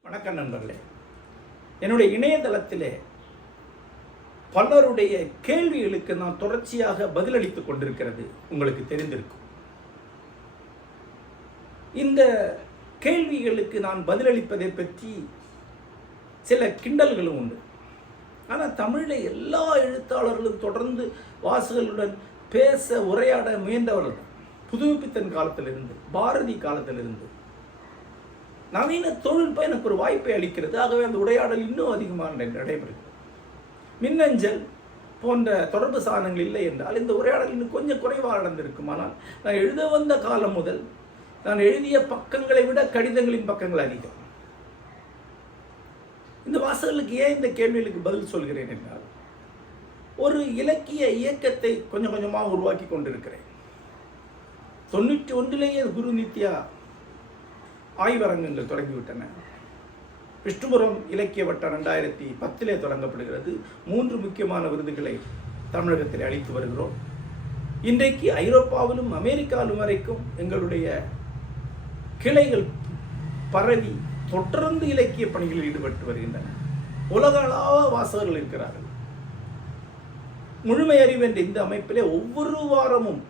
வணக்கம் நண்பர்களே. என்னுடைய இணையதளத்திலே பலருடைய கேள்விகளுக்கு நான் தொடர்ச்சியாக பதிலளித்துக் கொண்டிருக்கிறது. உங்களுக்கு தெரிந்திருக்கும். இந்த கேள்விகளுக்கு நான் பதிலளிப்பதை பற்றி சில கிண்டல்களும் உண்டு. ஆனால் தமிழில் எல்லா எழுத்தாளர்களும் தொடர்ந்து வாசகர்களுடன் பேச உரையாட முயன்றவர்கள் தான். புதுமைப்பித்தன் காலத்திலிருந்து பாரதி காலத்திலிருந்து. நவீன தொழில்நுட்பம் எனக்கு ஒரு வாய்ப்பை அளிக்கிறது. ஆகவே அந்த உரையாடல் இன்னும் அதிகமாக நடைபெறுகிறது. மின்னஞ்சல் போன்ற தொடர்பு சாதனங்கள் இல்லை என்றால் இந்த உரையாடல் இன்னும் கொஞ்சம் குறைவாக நடந்திருக்குமானால் நான் எழுத வந்த காலம் முதல் நான் எழுதிய பக்கங்களை விட கடிதங்களின் பக்கங்கள் அதிகம். இந்த வாசகர்களுக்கு ஏன் இந்த கேள்விகளுக்கு பதில் சொல்கிறேன் என்றால் ஒரு இலக்கிய இயக்கத்தை கொஞ்சம் கொஞ்சமாக உருவாக்கி கொண்டிருக்கிறேன். தொண்ணூற்றி ஒன்றிலேயே குரு நித்யா ஆய்வரங்கங்கள் தொடங்கிவிட்டன. விஷ்ணுபுரம் இலக்கிய வட்டம் ரெண்டாயிரத்தி பத்திலே தொடங்கப்படுகிறது. மூன்று முக்கியமான விருதுகளை தமிழகத்தில் அளித்து வருகிறோம். இன்றைக்கு ஐரோப்பாவிலும் அமெரிக்காவிலும் வரைக்கும் எங்களுடைய கிளைகள் பரவி தொடர்ந்து இலக்கிய பணிகளில் ஈடுபட்டு வருகின்றன உலகளா வாசகர்கள் இருக்கிறார்கள். முழுமை அறிவு என்ற இந்த அமைப்பிலே ஒவ்வொரு வாரமும்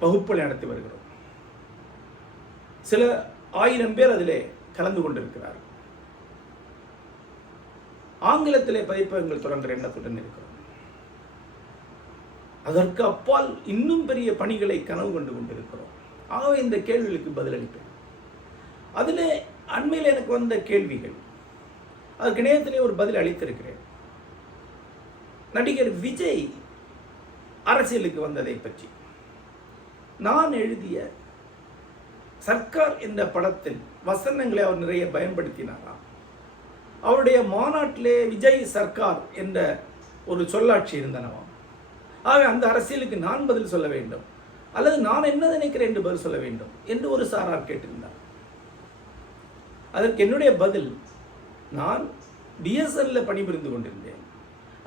வகுப்புகளை நடத்தி வருகிறோம். சில ஆயிரம் பேர் அதிலே கலந்து கொண்டிருக்கிறார்கள். ஆங்கிலத்திலே பதிப்பகங்கள் தொடங்குற எண்ணத்துடன் இருக்கிறோம். அதற்கு அப்பால் இன்னும் பெரிய பணிகளை கனவு கொண்டு கொண்டிருக்கிறோம். ஆகவே இந்த கேள்விகளுக்கு பதிலளிப்பேன். அதில் அண்மையில் எனக்கு வந்த கேள்விகள். அதுக்கு இணையத்திலே ஒரு பதில் அளித்திருக்கிறேன். நடிகர் விஜய் அரசியலுக்கு வந்ததை பற்றி. நான் எழுதிய சர்க்கார் என்ற படத்தில் வசனங்களை அவர் நிறைய பயன்படுத்தினாராம் அவருடைய மாநாட்டிலே விஜய் சர்க்கார் என்ற ஒரு சொல்லாட்சி இருந்தனவாம் ஆக அந்த அரசியலுக்கு நான் பதில் சொல்ல வேண்டும். அல்லது நான் என்ன நினைக்கிறேன் என்று பதில் சொல்ல வேண்டும் என்று ஒரு சாரார் கேட்டிருந்தார். அதற்கு என்னுடைய பதில் நான் டிஎஸ்எல்ல பணிபுரிந்து கொண்டிருந்தேன்.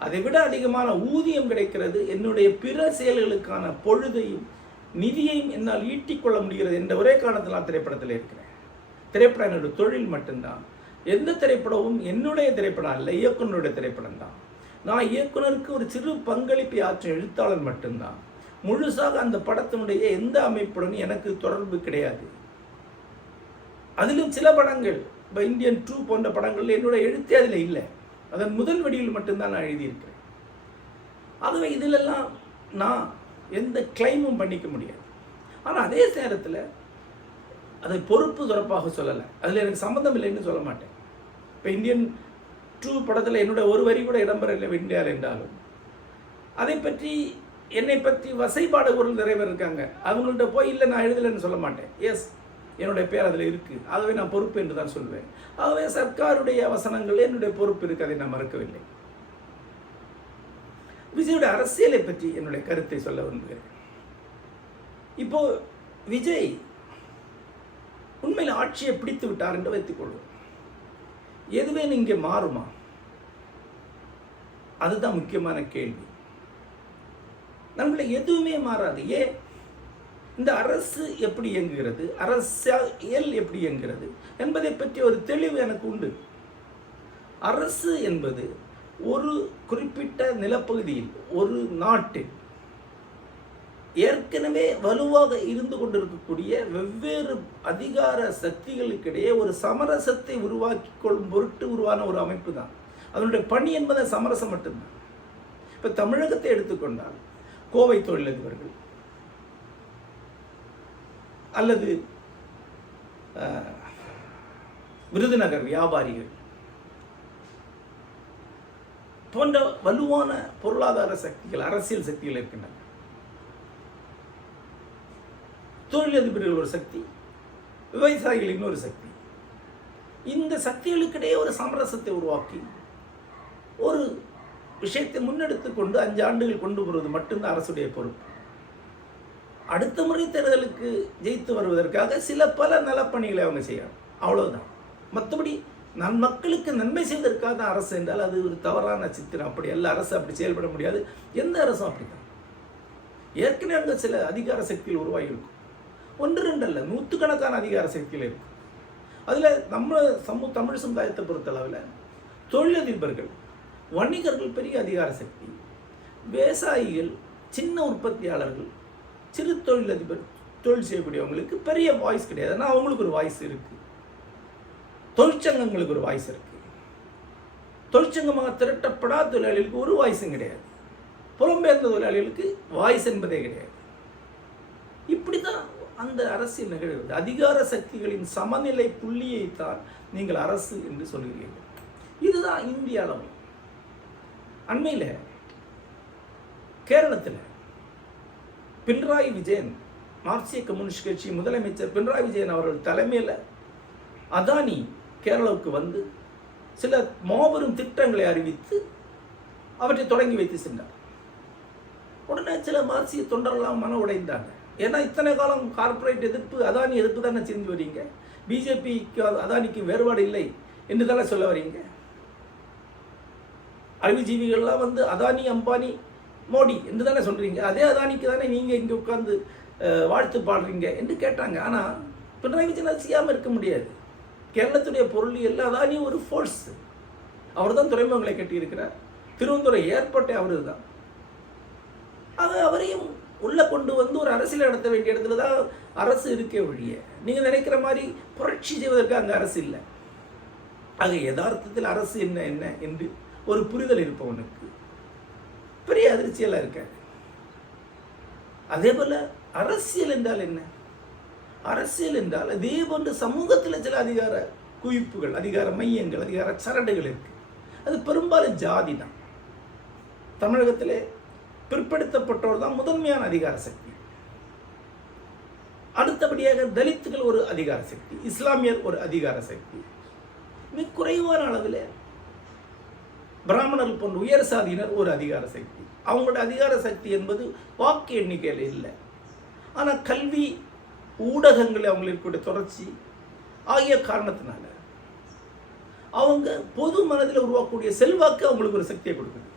அதை விட அதிகமான ஊதியம் கிடைக்கிறது என்னுடைய பிற செயல்களுக்கான பொழுதையும் நிதியையும் என்னால் ஈட்டிக்கொள்ள முடிகிறது என்ற ஒரே காரணத்தில் நான் திரைப்படத்தில் இருக்கிறேன். திரைப்படம் என்னுடைய தொழில் மட்டும்தான். எந்த திரைப்படமும் என்னுடைய திரைப்படம் அல்ல இயக்குனருடைய திரைப்படம் தான். நான் இயக்குனருக்கு ஒரு சிறு பங்களிப்பை ஆற்றும் எழுத்தாளர் மட்டும்தான். முழுசாக அந்த படத்தினுடைய எந்த அமைப்புடன் எனக்கு தொடர்பு கிடையாது. அதிலும் சில படங்கள் இப்போ இந்தியன் டூ போன்ற படங்கள் என்னோட எழுத்தே அதில் இல்லை. அதன் முதல் வடிவில் மட்டும்தான் நான் எழுதியிருக்கிறேன். ஆகவே இதிலெல்லாம் நான் எந்த கிளைமும் பண்ணிக்க முடியாது. ஆனால் அதே நேரத்தில் அதை பொறுப்பு துறப்பாக சொல்லலை. அதில் எனக்கு சம்மந்தம் இல்லைன்னு சொல்ல மாட்டேன். இப்போ இந்தியன் டூ படத்தில் என்னோட ஒரு வரி கூட இடம்பெறவில்லை விண்டியார் என்றாலும். அதை பற்றி என்னை பற்றி வசைபாடு ஒரு நிறைய பேர் இருக்காங்க. அவங்கள்ட்ட போய் இல்லை நான் எழுதலைன்னு சொல்ல மாட்டேன். எஸ் என்னுடைய பேர் அதில் இருக்குது ஆகவே நான் பொறுப்பு என்று தான் சொல்வேன். ஆகவே சர்க்காருடைய வசனங்கள் என்னுடைய பொறுப்பு இருக்கு அதை நான் மறக்கவில்லை. விஜயோட அரசியலை பற்றி என்னுடைய கருத்தை சொல்ல விரும்புகிறேன். இப்போ விஜய் உண்மையில் ஆட்சியை பிடித்து விட்டார் என்று வைத்துக் கொள்வோம். எதுவே இங்கே மாறுமா? அதுதான் முக்கியமான கேள்வி. நம்மள எதுவுமே மாறாது. ஏன்? இந்த அரசு எப்படி இயங்குகிறது? அரசியல் எப்படி இயங்குகிறது? என்பதை பற்றி ஒரு தெளிவு எனக்கு உண்டு. அரசு என்பது ஒரு குறிப்பிட்ட நிலப்பகுதியில் ஒரு நாட்டில் ஏற்கனவே வலுவாக இருந்து கொண்டிருக்கக்கூடிய வெவ்வேறு அதிகார சக்திகளுக்கிடையே ஒரு சமரசத்தை உருவாக்கி கொள்ளும் பொருட்டு உருவான ஒரு அமைப்பு தான். அதனுடைய பணி என்பது சமரசம் மட்டும்தான். இப்போ தமிழகத்தை எடுத்துக்கொண்டால் கோவை தொழிலதிபர்கள் அல்லது விருதுநகர் வியாபாரிகள் போன்ற வலுவான பொருளாதார சக்திகள் அரசியல் சக்திகள் இருக்கின்றன. தொழிலதிபர்கள் ஒரு சக்தி விவசாயிகள் இன்னொரு சக்தி. இந்த சக்திகளுக்கிடையே ஒரு சமரசத்தை உருவாக்கி ஒரு விஷயத்தை முன்னெடுத்து கொண்டு அஞ்சு ஆண்டுகள் கொண்டு வருவது மட்டும்தான் அரசுடைய பொறுப்பு. அடுத்த முறை தேர்தலுக்கு ஜெயித்து வருவதற்காக சில பல நலப்பணிகளை அவங்க செய்யணும் அவ்வளவுதான். மற்றபடி நான் மக்களுக்கு நன்மை செய்வதற்காக தான் அரசு என்றால் அது ஒரு தவறான சித்திரம். அப்படி எல்லா அரசு அப்படி செயல்பட முடியாது. எந்த அரசும் அப்படிதான் ஏற்கனவே அங்கே சில அதிகார சக்திகள் உருவாகி இருக்கும் ஒன்று ரெண்டு அல்ல நூற்றுக்கணக்கான அதிகார சக்திகள் இருக்கும். அதில் நம்ம சமூக தமிழ் சமுதாயத்தை பொறுத்தளவில் தொழிலதிபர்கள் வணிகர்கள் பெரிய அதிகார சக்தி விவசாயிகள் சின்ன உற்பத்தியாளர்கள் சிறு தொழில் அதிபர் தொழில் செய்யக்கூடியவங்களுக்கு பெரிய வாய்ஸ் கிடையாது. ஆனால் அவங்களுக்கு ஒரு வாய்ஸ் இருக்கு. தொழிற்சங்கங்களுக்கு ஒரு வாய்ஸ் இருக்கு. தொழிற்சங்கமாக திரட்டப்படாத தொழிலாளிகளுக்கு ஒரு வாய்ஸும் கிடையாது. புலம்பெயர்ந்த தொழிலாளிகளுக்கு வாய்ஸ் என்பதே கிடையாது. இப்படி தான் அந்த அரசியல் நிகழ்கிறது. அதிகார சக்திகளின் சமநிலை புள்ளியை தான் நீங்கள் அரசு என்று சொல்கிறீர்கள். இதுதான் இந்திய அளவு அண்மையில் கேரளத்தில் பினராயி விஜயன் மார்க்சிய கம்யூனிஸ்ட் கட்சி முதலமைச்சர் பினராயி விஜயன் அவர்கள் தலைமையில் அதானி கேரளாவுக்கு வந்து சில மாபெரும் திட்டங்களை அறிவித்து அவற்றை தொடங்கி வைத்து சென்றார். உடனே சில மார்க்சிய தொண்டரெல்லாம் மன உடைந்தாங்க ஏன்னா இத்தனை காலம் கார்ப்பரேட் எதிர்ப்பு அதானி எதிர்ப்பு தானே செஞ்சு வரீங்க? பிஜேபிக்கு அதானிக்கு வேறுபாடு இல்லை என்று தானே சொல்ல வரீங்க? அறிவுஜீவிகள்லாம் வந்து அதானி அம்பானி மோடி என்று தானே சொல்கிறீங்க அதே அதானிக்கு தானே நீங்கள் இங்கே உட்காந்து வாழ்த்து பாடுறீங்க என்று கேட்டாங்க. ஆனால் பினராயி விஜயன் அது செய்யாமல் இருக்க முடியாது. கேரளத்துடைய பொருளியல்ல அதானி ஒரு ஃபோர்ஸ் அவர் தான் துறைமுகங்களை கட்டியிருக்கிறார். திருவனந்தபுரம் ஏர்போர்ட்டே அவரு தான் அது அவரையும் உள்ளே கொண்டு வந்து ஒரு அரசியல் நடத்த வேண்டிய இடத்துல தான் அரசு இருக்கே ஒழிய நீங்கள் நினைக்கிற மாதிரி புரட்சி செய்வதற்கு அங்கே அரசு இல்லை. ஆக யதார்த்தத்தில் அரசு என்ன என்ன என்று ஒரு புரிதல் இருப்பவனுக்கு. பெரிய அதிர்ச்சியெல்லாம் இருக்காது அதே போல அரசியல் என்றால் என்ன? அரசியல் என்றால் அதே போன்று சமூகத்தில் சில அதிகார குவிப்புகள் அதிகார மையங்கள் அதிகார சரடுகள் இருக்கு. அது பெரும்பாலும் ஜாதி தான். தமிழகத்திலே பிற்படுத்தப்பட்டோர் தான் முதன்மையான அதிகார சக்தி. அடுத்தபடியாக தலித்துகள் ஒரு அதிகார சக்தி இஸ்லாமியர் ஒரு அதிகார சக்தி. மிக குறைவான அளவில் பிராமணர்கள் போன்ற உயர் சாதியினர் ஒரு அதிகார சக்தி. அவங்களோட அதிகார சக்தி என்பது வாக்கு எண்ணிக்கையில் இல்லை. ஆனால் கல்வி ஊடகங்கள் அவங்களுக்கு இருக்கக்கூடிய தொடர்ச்சி ஆகிய காரணத்தினால அவங்க பொது மனதில் உருவாக்கக்கூடிய செல்வாக்கு அவங்களுக்கு ஒரு சக்தியை கொடுக்குது.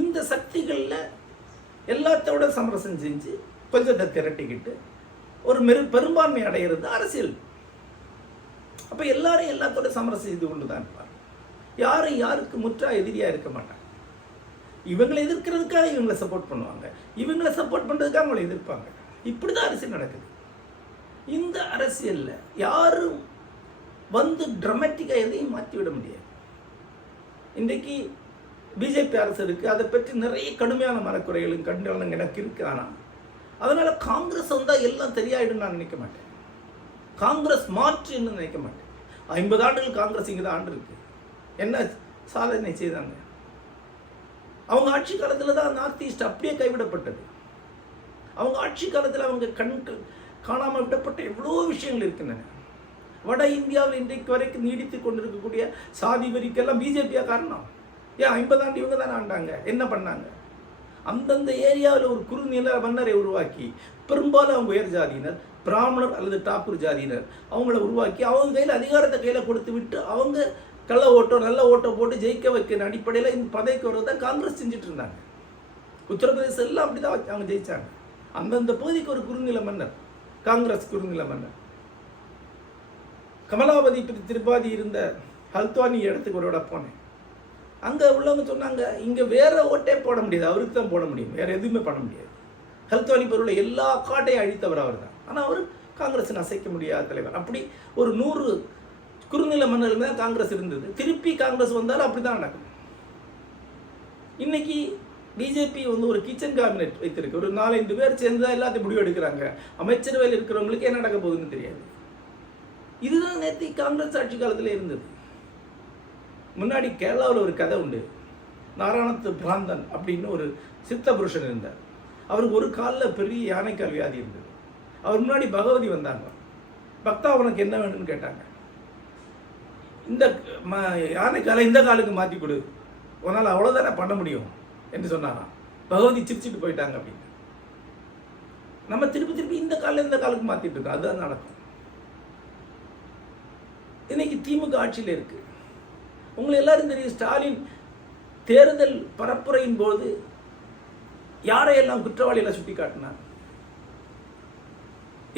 இந்த சக்திகளில் எல்லாத்தோட சமரசம் செஞ்சு கொஞ்சத்தை திரட்டிக்கிட்டு ஒரு மெரு பெரும்பான்மை அடைகிறது அரசியல். அப்போ எல்லாரும் எல்லாத்தோட சமரசம் செய்து கொண்டு தான் யாரும் யாருக்கு முற்றா எதிரியாக இருக்க மாட்டாங்க. இவங்களை எதிர்க்கிறதுக்காக இவங்களை சப்போர்ட் பண்ணுவாங்க. இவங்களை சப்போர்ட் பண்ணுறதுக்காக அவங்களை எதிர்ப்பாங்க. இப்படி தான் அரசியல் நடக்குது. இந்த அரசியலில் யாரும் வந்து ட்ரமேட்டிக்காக எதையும் மாற்றி விட முடியாது. இன்றைக்கு பிஜேபி அரசு இருக்குது அதை பற்றி நிறைய கடுமையான மனக்குறைகளும் கண்டனங்கள் எனக்கு இருக்குது ஆனால் அதனால் காங்கிரஸ் வந்தால் எல்லாம் தெரியாயிடும் நான் நினைக்க மாட்டேன். காங்கிரஸ் மாற்றுன்னு நினைக்க மாட்டேன். ஐம்பது ஆண்டுகள் காங்கிரஸ் இங்கே தான் ஆண்டு இருக்குது என்ன சாதனை செய்தாங்க? அவங்க ஆட்சி காலத்தில் தான் நார்த் ஈஸ்ட் அப்படியே கைவிடப்பட்டது. அவங்க ஆட்சி காலத்தில் அவங்க கண் காணாமல் விடப்பட்ட எவ்வளோ விஷயங்கள் இருக்கின்றன. வட இந்தியாவில் இன்றைக்கு வரைக்கும் நீடித்து கொண்டிருக்கக்கூடிய சாதி வரிக்கெல்லாம் பிஜேபியாக காரணம்? ஏன் ஐம்பதாண்டு இவங்க தானே ஆண்டாங்க? என்ன பண்ணாங்க? அந்தந்த ஏரியாவில் ஒரு குறுநில மன்னரை உருவாக்கி பெரும்பாலும் அவங்க உயர் ஜாதியினர் பிராமணர் அல்லது டாக்கூர் ஜாதியினர் அவங்கள உருவாக்கி அவங்க கையில் அதிகாரத்தை கையில் கொடுத்து விட்டு அவங்க கள்ள ஓட்டோ நல்ல ஓட்டோ போட்டு ஜெயிக்க வைக்கிற அடிப்படையில் இந்த பதவிக்கு வரதை காங்கிரஸ் செஞ்சுட்டு இருந்தாங்க உத்தரப்பிரதேசம் எல்லாம் அப்படி தான் அவங்க ஜெயிச்சாங்க. அந்தந்த பகுதிக்கு ஒரு குறுநில மன்னர் காங்கிரஸ் குறுநில மன்னர். கமலாபதி திருப்பாதி இருந்த ஹல்த்வானி இடத்துக்கு ஒரு விட போனேன். அங்கே உள்ளவங்க சொன்னாங்க இங்கே வேற ஓட்டே போட முடியாது அவருக்கு தான் போட முடியும் வேற எதுவுமே பண்ண முடியாது. ஹல்த்வானி பொருளை எல்லா காட்டையும் அழித்தவர் அவர் தான் ஆனால் அவர் காங்கிரஸின் அசைக்க முடியாத தலைவர். அப்படி ஒரு நூறு குறுநில மன்னர்கள் தான் காங்கிரஸ் இருந்தது. திருப்பி காங்கிரஸ் வந்தாலும் அப்படி தான் நடக்கும். இன்னைக்கு பிஜேபி வந்து ஒரு கிச்சன் கேபினெட் வைத்திருக்கு. ஒரு நாலஞ்சு பேர் சேர்ந்து தான் எல்லாத்தையும் முடிவு எடுக்கிறாங்க அமைச்சரவையில் இருக்கிறவங்களுக்கு என்ன நடக்க போகுதுன்னு தெரியாது. இதுதான் நேற்று காங்கிரஸ் ஆட்சி காலத்தில் இருந்தது. முன்னாடி கேரளாவில் ஒரு கதை உண்டு. நாராயணத்து பிராந்தன் அப்படின்னு ஒரு சித்த புருஷன் இருந்தார். அவருக்கு ஒரு காலில் பெரிய யானைக்கால் வியாதி இருந்தது. அவர் முன்னாடி பகவதி வந்தாங்க. பக்தா உனக்கு என்ன வேணும்னு கேட்டாங்க. இந்த யானை யானைக்காலை இந்த காலுக்கு மாற்றி கொடு. உன்னால் அவ்வளோதானே பண்ண முடியும் என்று சொன்னாராம். பகவதி சிரிச்சிட்டு போயிட்டாங்க அப்படின்னு நம்ம திருப்பி திருப்பி இந்த காலில் இந்த காலுக்கு மாற்றிட்டு இருக்கோம். அதுதான் நடக்கும். இன்னைக்கு திமுக ஆட்சியில் இருக்கு. உங்களை எல்லாரும் தெரியும் ஸ்டாலின் தேர்தல் பரப்புரையின் போது யாரையெல்லாம் குற்றவாளிகளை சுட்டி காட்டினார்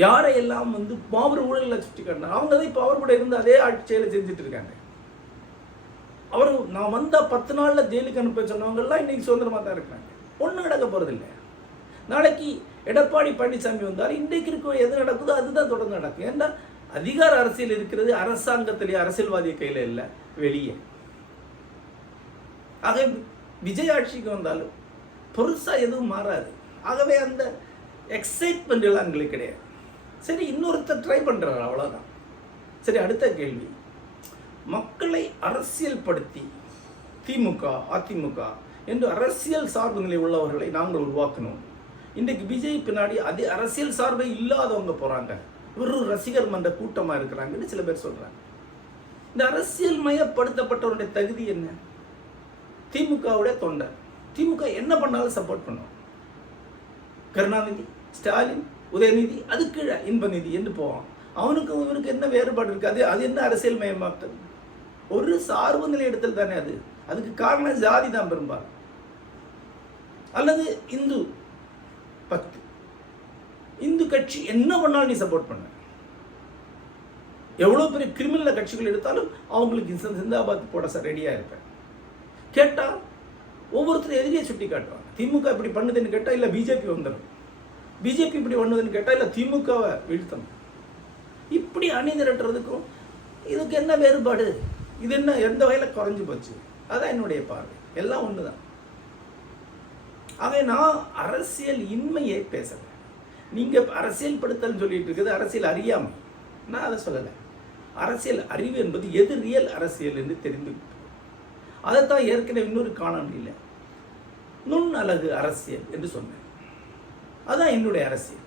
யாரையெல்லாம் வந்து பாவர் ஊழலில் சுட்டி காட்டினார் அவங்க தான் இப்போ அவர் கூட இருந்து அதே ஆட்சியில செஞ்சுட்டு இருக்காங்க. அவர் நான் வந்த பத்து நாளில் ஜெயிலுக்கு அனுப்ப சொன்னவங்கெல்லாம் இன்னைக்கு சுதந்திரமாக தான் இருக்காங்க ஒன்றும் நடக்க போறதில்லை. நாளைக்கு எடப்பாடி பழனிசாமி வந்தால் இன்றைக்கு இருக்க எது நடக்குதோ அதுதான் தொடர்ந்து நடக்கும். ஏன்னா அதிகார அரசியல் இருக்கிறது அரசாங்கத்திலேயே அரசியல்வாதி கையில் இல்லை வெளியே. ஆக விஜய் ஆட்சிக்கு வந்தாலும் பொருசாக எதுவும் மாறாது. ஆகவே அந்த எக்ஸைட்மெண்ட் எல்லாம் எங்களுக்கு கிடையாது. சரி இன்னொருத்தர் ட்ரை பண்ணுறாரு அவ்வளோதான் சரி அடுத்த கேள்வி. மக்களை அரசியல்படுத்தி திமுக அதிமுக என்று அரசியல் சார்பு நிலை உள்ளவர்களை நாங்கள் உருவாக்கணும். இன்றைக்கு விஜய் பின்னாடி அதே அரசியல் சார்பே இல்லாதவங்க போகிறாங்க வெறும் ரசிகர் மன்ற கூட்டமாக இருக்கிறாங்கன்னு சில பேர் சொல்கிறாங்க இந்த அரசியல் மயப்படுத்தப்பட்டவருடைய தகுதி என்ன? திமுகவுடைய தொண்டர். திமுக என்ன பண்ணாலும் சப்போர்ட் பண்ணும். கருணாநிதி ஸ்டாலின் உதயநிதி அது கீழே இன்பநிதி என்று போவான். அவனுக்கு இவனுக்கு என்ன வேறுபாடு இருக்காது அது என்ன அரசியல் மயமாக்கல் ஒரு சார்பு நிலை இடத்தில் தானே அது. அதுக்கு காரணம் ஜாதி தான் பெரும்பாலும். அல்லது இந்து பக்தி. இந்து கட்சி என்ன பண்ணாலும் நீ சப்போர்ட் பண்ண. எவ்வளோ பெரிய கிரிமினல் கட்சிகள் எடுத்தாலும் அவங்களுக்கு இந்த சிந்தாபாத் போட சார் ரெடியாக இருப்பேன். கேட்டால் ஒவ்வொருத்தரும் எதிரியை சுட்டி காட்டுவாங்க திமுக இப்படி பண்ணுதுன்னு கேட்டால் இல்லை பிஜேபி வந்துடும் பிஜேபி இப்படி பண்ணுதுன்னு கேட்டால் இல்லை திமுகவை வீழ்த்தணும். இப்படி அணி திரட்டுறதுக்கும் இதுக்கு என்ன வேறுபாடு? இது என்ன எந்த வகையில் குறைஞ்சி போச்சு? அதான் என்னுடைய பார்வை. எல்லாம் ஒன்று தான் அதை நான் அரசியல் இன்மையை பேசுகிறேன் நீங்கள் அரசியல் படுத்தல் சொல்லிட்டு இருக்குது அரசியல் அறியாமல் நான் அதை சொல்லலை. அரசியல் அறிவு என்பது எது ரியல் அரசியல் என்று தெரிந்து அதைத்தான் ஏற்கனவே இன்னொரு காணொலியில் நுண் அழகு அரசியல் என்று சொன்னேன். அதுதான் என்னுடைய அரசியல்.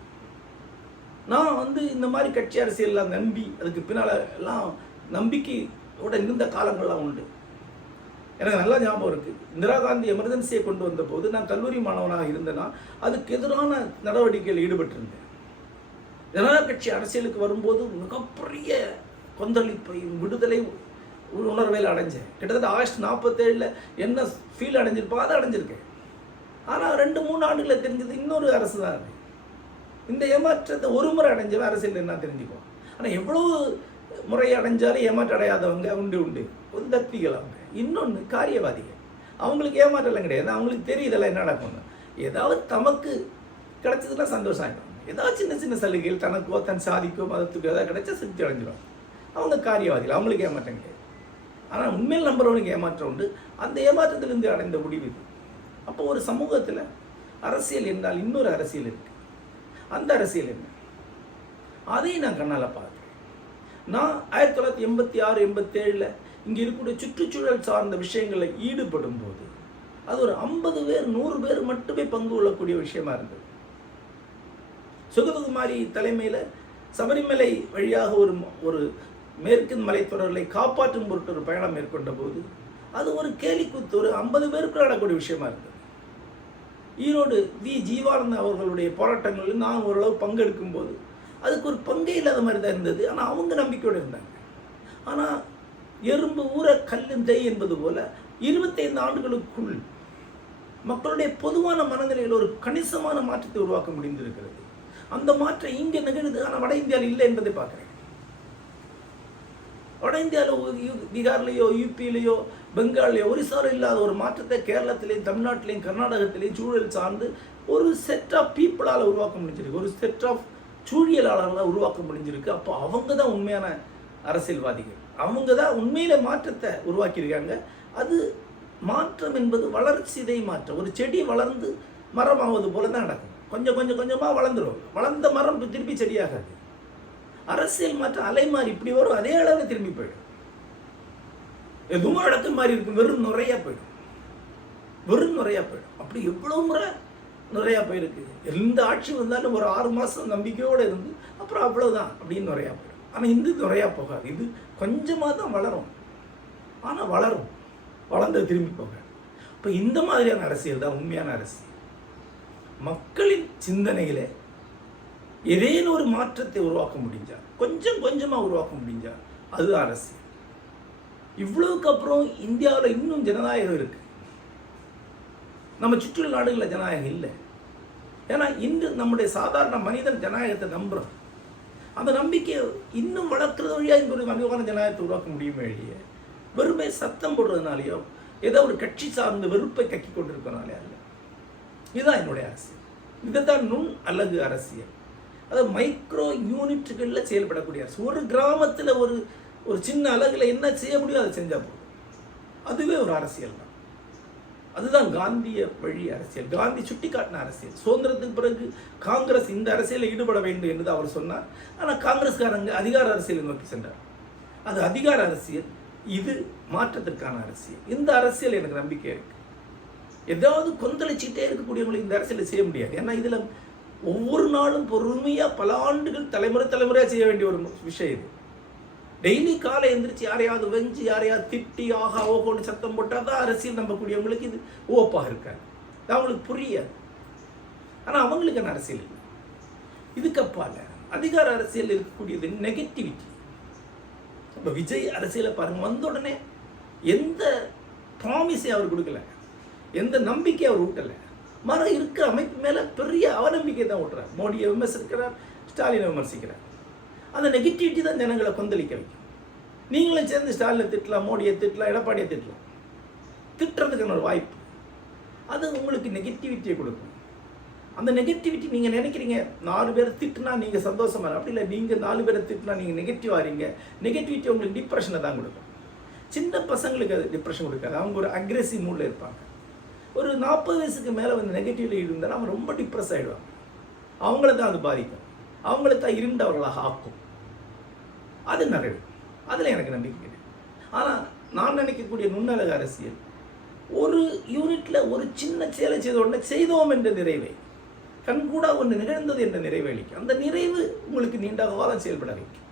நான் வந்து இந்த மாதிரி கட்சி அரசியல்லாம் நம்பி அதுக்கு பின்னால் எல்லாம் நம்பிக்கையோட இருந்த காலங்கள்லாம் உண்டு. எனக்கு நல்லா ஞாபகம் இருக்குது இந்திரா காந்தி எமர்ஜென்சியை கொண்டு வந்த போது நான் கல்லூரி மாணவனாக இருந்தேன்னா அதுக்கு எதிரான நடவடிக்கையில் ஈடுபட்டிருந்தேன். ஜனநாயக கட்சி அரசியலுக்கு வரும்போது மிகப்பெரிய கொந்தளிப்பையும் விடுதலை உணர்வையில் அடைஞ்சேன். கிட்டத்தட்ட ஆகஸ்ட் நாற்பத்தேழில் என்ன ஃபீல் அடைஞ்சிருப்போ அதை அடைஞ்சிருக்கேன். ஆனால் ரெண்டு மூணு ஆண்டுகளில் தெரிஞ்சது இன்னொரு அரசு தான் இருக்குது இந்த ஏமாற்றத்தை ஒரு முறை அடைஞ்சவன் அரசியல் என்ன தெரிஞ்சுக்கும் ஆனால் எவ்வளோ முறை அடைஞ்சாலும் ஏமாற்றம் அடையாதவங்க உண்டு உண்டு. உந்தத்திகள் அவங்க. இன்னொன்று காரியவாதிகள். அவங்களுக்கு ஏமாற்றலாம் கிடையாது. அவங்களுக்கு தெரியுதெல்லாம் என்ன நடக்கும்னு. ஏதாவது தமக்கு கிடைச்சதுன்னா சந்தோஷம் ஆகிடும் ஏதாவது சின்ன சின்ன சலுகைகள் தனக்கோ தன் சாதிக்கோ மதத்துக்கோ ஏதாவது கிடைச்சா சித்தி அடைஞ்சிடும் அவங்க காரியவாதிகள். அவங்களுக்கு ஏமாற்றம் கிடையாது. ஆனால் உண்மையில் நம்புறவனுக்கு ஏமாற்றம் உண்டு. அந்த ஏமாற்றத்திலிருந்து அடைந்த முடிவு இது. அப்போ ஒரு சமூகத்தில் அரசியல் என்றால் இன்னொரு அரசியல் இருக்கு. அந்த அரசியல் என்ன? அதையும் நான் கண்ணால் பார்த்தேன் நான் ஆயிரத்தி தொள்ளாயிரத்தி எண்பத்தி ஆறு எண்பத்தேழில் இங்கே இருக்கக்கூடிய சுற்றுச்சூழல் சார்ந்த விஷயங்களில் ஈடுபடும் போது அது ஒரு ஐம்பது பேர் நூறு பேர் மட்டுமே பங்கு கொள்ளக்கூடிய விஷயமா இருந்தது. சுகதகுமாரி தலைமையில் சபரிமலை வழியாக ஒரு ஒரு மேற்கு மலைத்தொடர்களை காப்பாற்றும் பொருட்டு ஒரு பயணம் மேற்கொண்ட போது அது ஒரு கேலிக்குத்து ஒரு ஐம்பது பேருக்கு நடக்கூடிய விஷயமா இருந்தது. ஈரோடு வி. ஜீவானந்த அவர்களுடைய போராட்டங்களில் நான் ஓரளவு பங்கெடுக்கும் போது அதுக்கு ஒரு பங்கே இல்லாத மாதிரி தான் இருந்தது. ஆனால் அவங்க நம்பிக்கையோடு இருந்தாங்க. ஆனால் எறும்பு ஊற கல்லும் தெய் என்பது போல இருபத்தைந்து ஆண்டுகளுக்குள் மக்களுடைய பொதுவான மனநிலையில் ஒரு கணிசமான மாற்றத்தை உருவாக்க முடிந்திருக்கிறது. அந்த மாற்றம் இங்கே நிகழ்ந்து ஆனால் வட இந்தியாவில் இல்லை என்பதை பார்க்குறேன். வட இந்தியாவில் பீகார்லேயோ யூபியிலேயோ பெங்கால்லையோ ஒரிசாவில் இல்லாத ஒரு மாற்றத்தை கேரளத்திலையும் தமிழ்நாட்டிலையும் கர்நாடகத்திலையும் சூழல் சார்ந்து ஒரு செட் ஆஃப் பீப்புளால் உருவாக்க முடிஞ்சிருக்கு. ஒரு செட் ஆஃப் சூழியலாளர்களால் உருவாக்க முடிஞ்சிருக்கு. அப்போ அவங்க தான் உண்மையான அரசியல்வாதிகள். அவங்க தான் உண்மையில மாற்றத்தை உருவாக்கியிருக்காங்க. அது மாற்றம் என்பது வளர்ச்சிதை மாற்றம். ஒரு செடி வளர்ந்து மரமாவது போல தான் நடக்கும். கொஞ்சம் கொஞ்சம் கொஞ்சமாக வளர்ந்துடும் வளர்ந்த மரம் திருப்பி செடியாகாது. அரசியல் மாற்றம் அலை மாறி இப்படி வரும் அதே அளவில் திரும்பி போயிடும். எதுவும் இடத்துல மாதிரி இருக்கும் வெறும் நுறையா போயிடும். வெறும் நுறையா போயிடும். அப்படி எவ்வளோ முறை நுறையா போயிருக்கு? எந்த ஆட்சி வந்தாலும் ஒரு ஆறு மாதம் நம்பிக்கையோடு இருந்து அப்புறம் அவ்வளோதான் அப்படின்னு நுறையா போயிடும். ஆனால் இந்து நுறையா போகாது. இது கொஞ்சமாக தான் வளரும். ஆனால் வளரும். வளர்ந்து திரும்பி போக இப்போ இந்த மாதிரியான அரசியல் தான் உண்மையான அரசியல். மக்களின் சிந்தனையிலே ஏதேனும் ஒரு மாற்றத்தை உருவாக்க முடிஞ்சா கொஞ்சம் கொஞ்சமாக உருவாக்க முடிஞ்சா அது அரசியல் இவ்வளவுக்கு அப்புறம் இந்தியாவில் இன்னும் ஜனநாயகம் இருக்கு. நம்ம சுற்றுலா நாடுகளில் ஜனநாயகம் இல்லை. ஏன்னா இன்று நம்முடைய சாதாரண மனிதன் ஜனநாயகத்தை நம்புகிறோம் அந்த நம்பிக்கையை இன்னும் வளர்க்குறது வழியாக இந்த ஒரு மனிதமான ஜனநாயகத்தை உருவாக்க முடியுமே இல்லையே வெறுமை சத்தம் போடுறதுனாலையோ ஏதோ ஒரு கட்சி சார்ந்த வெறுப்பை கக்கி கொண்டிருக்கிறனாலே அல்ல. இதுதான் என்னுடைய அரசியல் இதுதான் நுண் அழகு அரசியல். அதாவது மைக்ரோ யூனிட்டுகளில் செயல்படக்கூடிய அரசு. ஒரு கிராமத்தில் ஒரு ஒரு சின்ன அழகில் என்ன செய்ய முடியும் அதை செஞ்சால் போதும். அதுவே ஒரு அரசியல் தான். அதுதான் காந்திய வழி அரசியல். காந்தி சுட்டி காட்டின அரசியல். சுதந்திரத்துக்கு பிறகு காங்கிரஸ் இந்த அரசியலில் ஈடுபட வேண்டும் என்று அவர் சொன்னார். ஆனால் காங்கிரஸ்காரங்க அதிகார அரசியலை நோக்கி சென்றார். அது அதிகார அரசியல் இது மாற்றத்திற்கான அரசியல். இந்த அரசியல் எனக்கு நம்பிக்கை இருக்கு. ஏதாவது கொந்தளிச்சுட்டே இருக்கக்கூடியவங்களை இந்த அரசியலை செய்ய முடியாது. ஏன்னா இதில் ஒவ்வொரு நாளும் பொறுமையாக பல ஆண்டுகள் தலைமுறை தலைமுறையாக செய்ய வேண்டிய ஒரு விஷயம் இது. டெய்லி காலை எந்திரிச்சு யாரையாவது வெஞ்சு யாரையாவது திட்டி ஆகா ஓகோன்னு சத்தம் போட்டால் தான் அரசியல் நம்பக்கூடியவங்களுக்கு இது ஓப்பாக இருக்காது. அவங்களுக்கு புரியாது. ஆனால் அவங்களுக்கு என்ன அரசியல் இல்லை. அதிகார அரசியல் இருக்கக்கூடியது நெகட்டிவிட்டி இப்போ விஜய் அரசியலை பாருங்க வந்த உடனே எந்த ப்ராமிஸையும் அவர் கொடுக்கல. எந்த நம்பிக்கையை அவர் ஊட்டலை. மரம் இருக்கிற அமைப்பு மேலே பெரிய அவநம்பிக்கை தான் விட்டுறார் மோடியை விமர்சிக்கிறார் ஸ்டாலினை விமர்சிக்கிறார். அந்த நெகட்டிவிட்டி தான் ஜனங்களை கொந்தளிக்க வைக்கும். நீங்களும் சேர்ந்து ஸ்டாலினை திட்டலாம் மோடியை திட்டலாம் எடப்பாடியை திட்டலாம். திட்டுறதுக்கான ஒரு வாய்ப்பு. அது உங்களுக்கு நெகட்டிவிட்டியை கொடுக்கும். அந்த நெகட்டிவிட்டி நீங்கள் நினைக்கிறீங்க நாலு பேரை திட்டுனா நீங்கள் சந்தோஷமாக அப்படி இல்லை நீங்கள் நாலு பேரை திட்டுனா நீங்கள் நெகட்டிவ் ஆறீங்க நெகட்டிவிட்டி உங்களுக்கு டிப்ரெஷனை தான் கொடுக்கும். சின்ன பசங்களுக்கு அது டிப்ரெஷன் கொடுக்காது. அவங்க ஒரு அக்ரெசிவ் மூடில் இருப்பாங்க. ஒரு நாற்பது வயசுக்கு மேலே வந்து நெகட்டிவ்ல இருந்தால் நம்ம ரொம்ப டிப்ரெஸ் ஆகிடுவாங்க அவங்கள தான் அது பாதிக்கும். அவங்கள தான் இருண்டவர்களாக ஆக்கும். அது நிறைவு அதில் எனக்கு நம்பிக்கை கிடையாது ஆனால் நான் நினைக்கக்கூடிய நுண்ணழக அரசியல் ஒரு யூனிட்டில் ஒரு சின்ன செயலை செய்த உடனே செய்தோம் என்ற நிறைவை கண்கூடா ஒன்று நிகழ்ந்தது என்ற நிறைவை அளிக்கும். அந்த நிறைவு உங்களுக்கு நீண்ட காலம் செயல்பட வைக்கும்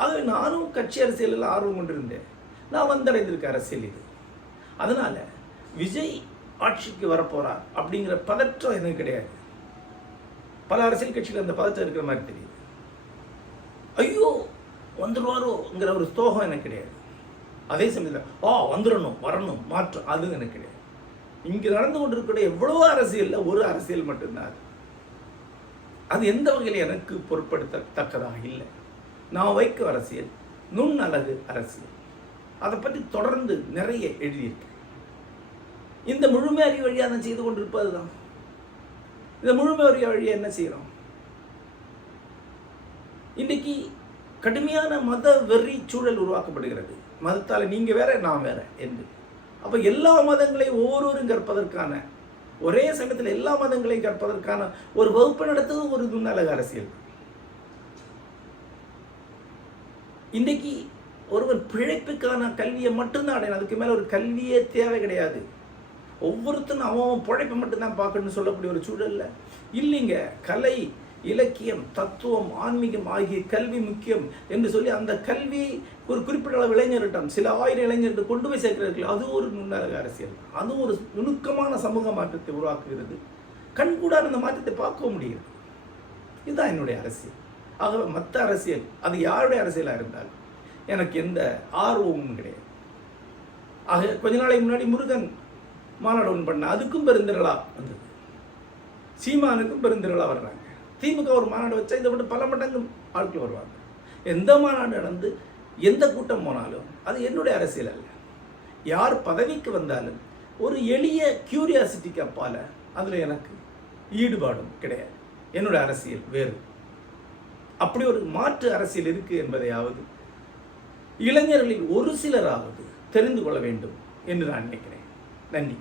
ஆகவே நானும் கட்சி அரசியலில் ஆர்வம் கொண்டிருந்தேன். நான் வந்தடைந்திருக்க அரசியல் இது. அதனால் விஜய் ஆட்சிக்கு வரப்போறார் அப்படிங்கிற பதற்றம் எனக்கு கிடையாது. பல அரசியல் கட்சிகள் அந்த பதற்றம் இருக்கிற மாதிரி தெரியுது. ஐயோ வந்துடுவாரோங்கிற ஒரு ஸ்தோகம் எனக்கு கிடையாது. அதே சமயத்தில் ஆ வந்துடணும் வரணும் மாற்றம் அது எனக்கு கிடையாது. இங்கே நடந்து கொண்டிருக்கிற எவ்வளவோ அரசியலில் ஒரு அரசியல் மட்டும்தான் அது. அது எந்த வகையில் எனக்கு பொருட்படுத்தத்தக்கதாக இல்லை. நான் வைக்கும் அரசியல் நுண்ணழகு அரசியல். அதை பற்றி தொடர்ந்து நிறைய எழுதியிருக்கேன். இந்த முழுமை அறிவு வழியாக நான் செய்து கொண்டிருப்பது தான் இந்த முழுமை அறிவு வழியாக என்ன செய்கிறோம் இன்றைக்கு கடுமையான மத வெறி சூழல் உருவாக்கப்படுகிறது. மதத்தால் நீங்கள் வேற நான் வேற என்று. அப்போ எல்லா மதங்களையும் ஒவ்வொருவரும் கற்பதற்கான ஒரே சமயத்தில் எல்லா மதங்களையும் கற்பதற்கான ஒரு வகுப்பு நடத்துவது ஒரு நுண்ணழக அரசியல். இன்றைக்கு ஒருவர் பிழைப்புக்கான கல்வியை மட்டும்தான் அடையணும். அதுக்கு மேலே ஒரு கல்வியே தேவை கிடையாது. ஒவ்வொருத்தரும் அவன் அவன் பிழைப்பை மட்டும்தான் பார்க்கணும்னு சொல்லக்கூடிய ஒரு சூழல்ல இல்லைங்க கலை இலக்கியம் தத்துவம் ஆன்மீகம் ஆகிய கல்வி முக்கியம் என்று சொல்லி அந்த கல்வி ஒரு குறிப்பிட்ட அளவு இளைஞர்கிட்டம் சில ஆயிரம் இளைஞர்கள் கொண்டு போய் சேர்க்கிறார்கள் அது ஒரு நுண்ணழக அரசியல். அது ஒரு நுணுக்கமான சமூக மாற்றத்தை உருவாக்குகிறது. கண்கூடார் அந்த மாற்றத்தை பார்க்க முடியுது இதுதான் என்னுடைய அரசியல். ஆகவே மற்ற அரசியல் அது யாருடைய அரசியலாக இருந்தாலும் எனக்கு எந்த ஆர்வமும் கிடையாது. ஆக கொஞ்ச நாளைக்கு முன்னாடி முருகன் மாநாடு ஒன்று பண்ண அதுக்கும் பெருந்திரளா வந்தது. சீமானுக்கும் பெருந்திரளா வர்றாங்க. திமுக ஒரு மாநாடு வச்சா இதை விட்டு பல மடங்கு ஆட்கள் வருவாங்க. எந்த மாநாடு நடந்து எந்த கூட்டம் போனாலும் அது என்னுடைய அரசியல் அல்ல. யார் பதவிக்கு வந்தாலும் ஒரு எளிய கியூரியாசிட்டிக்கு அப்பால் அதில் எனக்கு ஈடுபாடும் கிடையாது. என்னுடைய அரசியல் வேறு. அப்படி ஒரு மாற்று அரசியல் இருக்குது என்பதையாவது இளைஞர்களில் ஒரு சிலராவது தெரிந்து கொள்ள வேண்டும் என்று நான் நினைக்கிறேன். நன்றி.